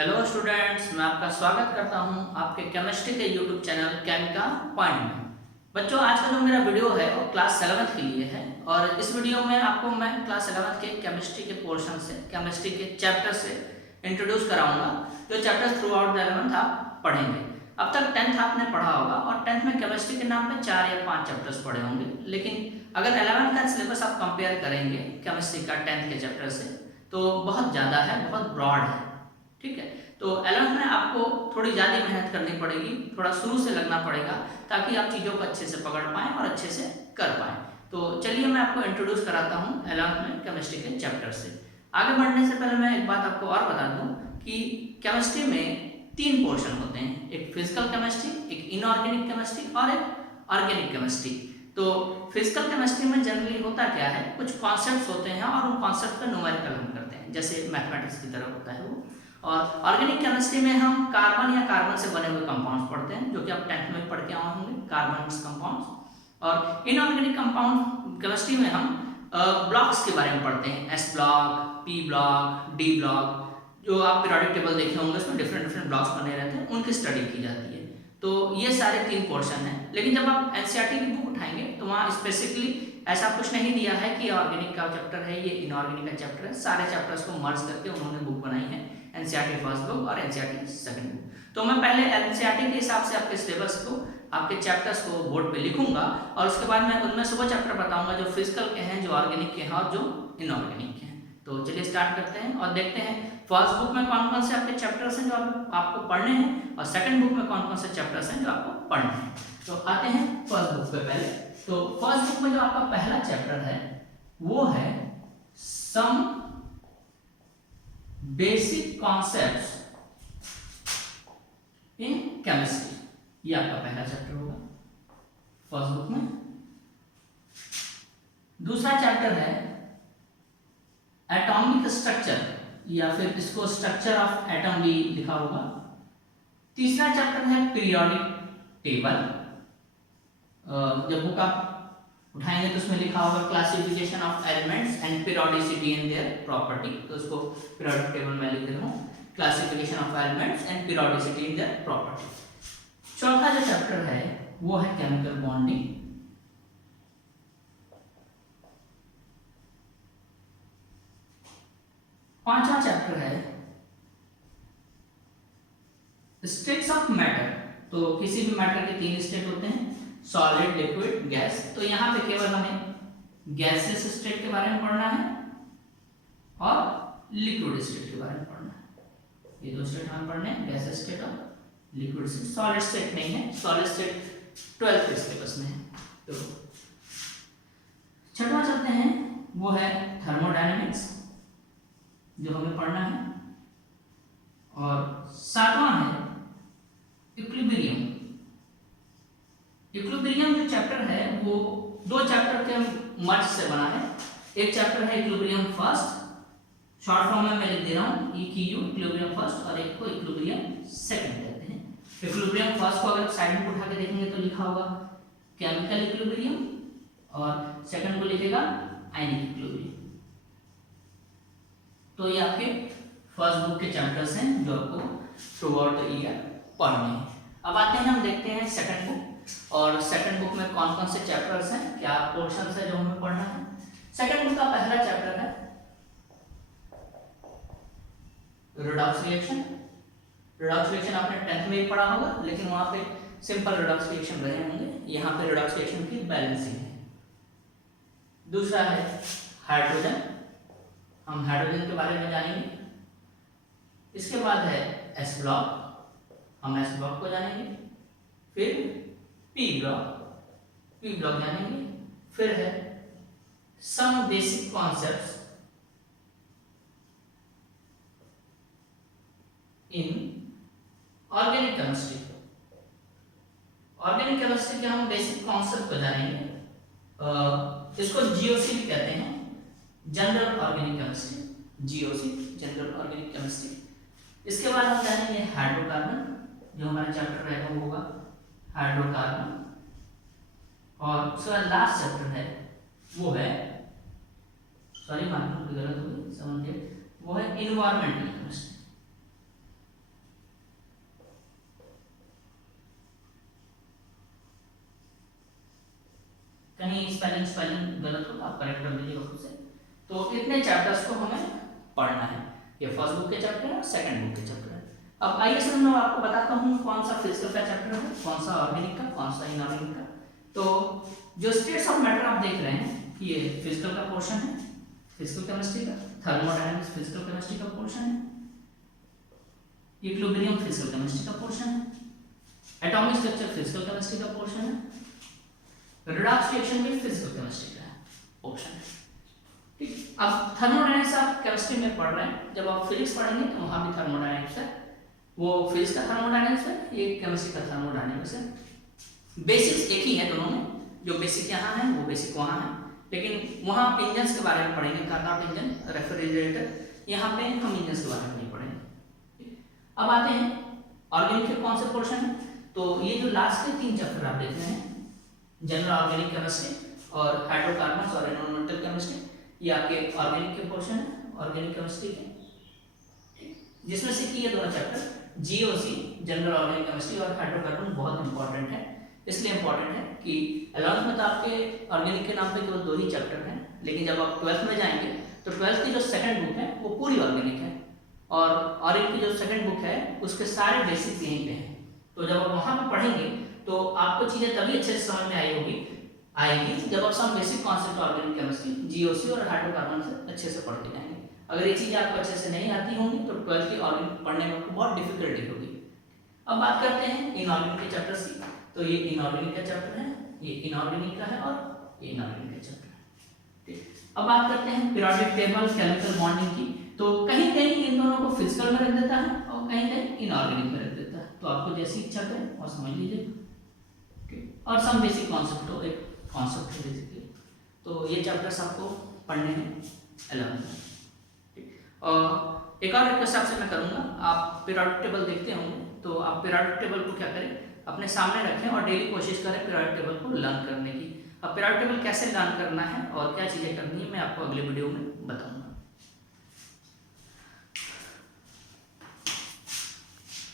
Hello students, मैं आपका स्वागत करता हूं आपके केमिस्ट्री के यूट्यूब चैनल केमिका पॉइंट में। बच्चों, आज का जो मेरा वीडियो है वो क्लास 7th के लिए है और इस वीडियो में आपको मैं क्लास 7th के केमिस्ट्री के पोर्शन से, केमिस्ट्री के चैप्टर से इंट्रोड्यूस कराऊंगा। जो chapter through out the 11th आप पढ़ेंगे। अब तक 10th आपने पढ़ा होगा और 10th में केमिस्ट्री के नाम पे 4 या 5 चैप्टर्स पढ़े होंगे, लेकिन अगर 11th का सिलेबस आप कंपेयर करेंगे केमिस्ट्री का 10th के चैप्टर से तो बहुत ज़्यादा है, बहुत ब्रॉड है। ठीक है, तो 11th में आपको थोड़ी ज़्यादा मेहनत करनी पड़ेगी, थोड़ा शुरू से लगना पड़ेगा ताकि आप चीज़ों को अच्छे से पकड़ पाएँ और अच्छे से कर पाएँ। तो चलिए मैं आपको इंट्रोड्यूस कराता हूँ 11th में केमिस्ट्री के चैप्टर से। आगे बढ़ने से पहले मैं एक बात आपको और बता दूँ कि केमिस्ट्री में 3 पोर्शन होते हैं, एक फिजिकल केमिस्ट्री, एक इनऑर्गेनिक केमिस्ट्री और एक ऑर्गेनिक केमिस्ट्री। तो फिजिकल केमिस्ट्री में जनरली होता क्या है, कुछ कॉन्सेप्ट्स होते हैं और उन कॉन्सेप्ट का न्यूमेरिकल हम करते हैं, जैसे मैथमेटिक्स की तरह होता है वो। और ऑर्गेनिक केमिस्ट्री में हम कार्बन या कार्बन से बने हुए कंपाउंड्स पढ़ते हैं, जो कि आप 10th में पढ़ के आए होंगे, कार्बन कंपाउंड्स। और इनऑर्गेनिक कंपाउंड केमिस्ट्री में हम ब्लॉक्स के बारे में पढ़ते हैं, S block, P block, D block. जो आप पीरियोडिक टेबल देखे होंगे उसमें डिफरेंट डिफरेंट ब्लॉक्स बने रहते हैं, उनकी स्टडी की जाती है। तो ये सारे 3 पोर्शन हैं, लेकिन जब आप एनसीईआरटी की बुक उठाएंगे तो वहाँ स्पेसिफिकली ऐसा कुछ नहीं दिया है कि ऑर्गेनिक का चैप्टर है, ये इनऑर्गेनिक का चैप्टर है। सारे चैप्टर्स को मर्ज करके उन्होंने बुक बनाई है, एनसीईआरटी फर्स्ट बुक और एनसीईआरटी सेकंड बुक। तो मैं पहले एनसीईआरटी के हिसाब से आपके सिलेबस को, आपके चैप्टर्स को बोर्ड पे लिखूंगा और उसके बाद मैं उनमें से वो चैप्टर बताऊंगा जो फिजिकल के हैं, जो ऑर्गेनिक के हैं और जो इनऑर्गेनिक के हैं। तो चलिए स्टार्ट करते हैं और देखते हैं फर्स्ट बुक में कौन कौन से आपके चैप्टर्स हैं जो आपको पढ़ने हैं और सेकंड बुक में कौन कौन से चैप्टर्स हैं जो आपको पढ़ने हैं। तो आते हैं फर्स्ट बुक पे पहले। तो फर्स्ट बुक में जो आपका पहला चैप्टर है वो है some basic concepts in chemistry. ये आपका पहला चैप्टर होगा फर्स्ट बुक में। दूसरा चैप्टर है एटॉमिक स्ट्रक्चर, या फिर इसको स्ट्रक्चर ऑफ एटम भी लिखा होगा। तीसरा चैप्टर है पीरियोडिक टेबल। जब बुक आप उठाएंगे तो उसमें लिखा होगा classification of elements and periodicity in their property, तो उसको पीरियोडिक टेबल में लिख देता हूँ, classification of elements and periodicity in their property. चौथा जो चैप्टर है वो है केमिकल बॉन्डिंग। पांचवा चैप्टर है स्टेट्स ऑफ मैटर। तो किसी भी मैटर के 3 स्टेट होते हैं, सॉलिड, लिक्विड, गैस। तो यहाँ पे केवल हमें गैसेस स्टेट के बारे में पढ़ना है और लिक्विड स्टेट के बारे में पढ़ना है। ये 2 स्टेट हमें पढ़ने हैं, गैस स्टेट और लिक्विड स्टेट। सॉलिड स्टेट नहीं है, सॉलिड स्टेट 12th के सिलेबस में है। तो छठवां चलते हैं, वो है थर्मोडायनेमिक्स जो हमें पढ़ना है। और सातवां है इक्विलिब्रियम। इक्विलिब्रियम जो चैप्टर है वो 2 चैप्टर के मर्ज से बना है। एक चैप्टर है इक्विलिब्रियम फर्स्ट, शॉर्ट फॉर्म में मैं लिख दे रहा हूँ EQU, इक्विलिब्रियम फर्स्ट, और एक को इक्विलिब्रियम सेकंड कहते हैं। इक्विलिब्रियम फर्स्ट को अगर साइड में उठा के देखेंगे तो लिखा होगा केमिकल इक्विलिब्रियम और सेकंड को लिखेगा आयनिक इक्विलिब्रियम। तो ये आपके फर्स्ट बुक के चैप्टर्स हैं जो आपको थ्रू आउट द ईयर पढ़ने हैं। अब आते हैं, हम देखते हैं सेकंड बुक, और सेकंड बुक में कौन कौन से चैप्टर्स हैं, क्या पोर्शंस है जो हमें पढ़ना है। सेकंड बुक का पहला चैप्टर है रेडॉक्स रिएक्शन। रेडॉक्स रिएक्शन आपने 10th में ही पढ़ा होगा, लेकिन वहां पे सिंपल रेडॉक्स रिएक्शन रहे होंगे, यहाँ पे रेडॉक्स रिएक्शन की बैलेंसिंग है। दूसरा है हाइड्रोजन, हम हाइड्रोजन के बारे में जानेंगे। इसके बाद है एस ब्लॉक, हम एस ब्लॉक को जानेंगे। फिर पी ब्लॉक जानेंगे। फिर है some basic concepts in organic chemistry. Organic chemistry के हम बेसिक कॉन्सेप्ट को जानेंगे। इसको GOC भी कहते हैं, general organic chemistry, GOC, general organic chemistry. इसके बाद हम जानेंगे हाइड्रोकार्बन, जो हमारा चैप्टर रहेगा वो होगा हाइड्रोकार्बन। और उसके बाद लास्ट चैप्टर है वो है, सॉरी मार्किंग गलत हो गई, समझिए, वो है इन्वायरमेंटल केमिस्ट्री। तो इतने चैप्टर्स को हमें पढ़ना है। ये फर्स्ट बुक के चैप्टर है, सेकंड बुक के चैप्टर है। अब आइए सर मैं आपको बताता हूँ कौन सा फिजिकल का चैप्टर है, कौन सा ऑर्गेनिक का, कौन सा इनऑर्गेनिक का। तो जो स्टेट्स ऑफ मैटर आप देख रहे हैं ये फिजिकल का पोर्शन है, फिजिकल केमिस्ट्री का। थर्मोडायनामिक्स फिजिकल केमिस्ट्री का पोर्शन है। इक्विलिब्रियम फिजिकल केमिस्ट्री का पोर्शन है। एटॉमिक स्ट्रक्चर फिजिकल केमिस्ट्री का पोर्शन है। रिडॉक्स रिएक्शन भी फिजिकल केमिस्ट्री का पोर्शन है। ठीक, अब थर्मोडायनामिक्स आप केमिस्ट्री में पढ़ रहे हैं, जब आप फिजिक्स पढ़ेंगे तो वहां भी थर्मोडायनामिक्स है। वो फिजिक्स का थर्मोडायनामिक्स है, ये केमिस्ट्री का थर्मोडायनामिक्स है। बेसिक्स एक ही है दोनों में, जो बेसिक यहाँ है वो बेसिक वहाँ है, लेकिन वहाँ आप इंजन्स के बारे में पढ़ेंगे, कार्नोट इंजन, रेफ्रिजरेटर। यहाँ पे हम इंजन्स के बारे में नहीं पढ़ेंगे। अब आते हैं ऑर्गेनिक के कौन से पोर्शन है। तो ये जो लास्ट के 3 चैप्टर आप देख रहे हैं, जनरल ऑर्गेनिक केमिस्ट्री और हाइड्रोकार्बन्स और एनवायरमेंटल केमिस्ट्री, ये आपके ऑर्गेनिक के पोर्शन है, ऑर्गेनिक केमिस्ट्री के, जिसमें से कि ये दोनों chapter GOC, general organic chemistry और हाइड्रोकार्बन बहुत इंपॉर्टेंट है। इसलिए इंपॉर्टेंट है कि 11th में तो आपके ऑर्गेनिक के नाम पे केवल 2 ही चैप्टर हैं, लेकिन जब आप 12th में जाएंगे तो 12th की जो सेकंड बुक है वो पूरी ऑर्गेनिक है, और ऑर्गेनिक की जो सेकंड बुक है उसके सारे बेसिक्स यहीं पे हैं। तो जब आप वहाँ पे पढ़ेंगे तो आपको चीज़ें तभी अच्छे से समझ में आएगी जब आप सब basic concept organic chemistry, GOC और हाइड्रोकार्बन से अच्छे से पढ़ के जाएंगे। अगर ये चीज़ें आपको अच्छे से नहीं आती होंगी तो 12th की ऑर्गेनिक पढ़ने में आपको बहुत डिफिकल्टी होगी। अब बात करते हैं इनऑर्गेनिक के चैप्टर्स की। तो ये इनऑर्गेनिक का चैप्टर है, ये इनऑर्गेनिक का है और ये इनऑर्गेनिक का चैप्टर है। ठीक, अब बात करते हैं पीरियोडिक टेबल, केमिकल बॉन्डिंग की। तो कहीं कहीं इन दोनों को फिजिकल में रख देता है और कहीं कहीं इनऑर्गेनिक में रख देता है, तो आपको जैसी इच्छा करें और समझ लीजिए। और सम बेसिक कॉन्सेप्ट हो, एक कॉन्सेप्ट है बेसिकली। तो ये चैप्टर्स आपको पढ़ने हैं 11th में। और एक और रिक्वेस्ट आपसे मैं करूँगा, आप पीरियोडिक टेबल देखते होंगे, तो आप पीरियोडिक टेबल को क्या करें, अपने सामने रखें और डेली कोशिश करें पीरियोडिक टेबल को लर्न करने की। अब पीरियोडिक टेबल कैसे लर्न करना है और क्या चीज़ें करनी है मैं आपको अगले वीडियो में बताऊँगा।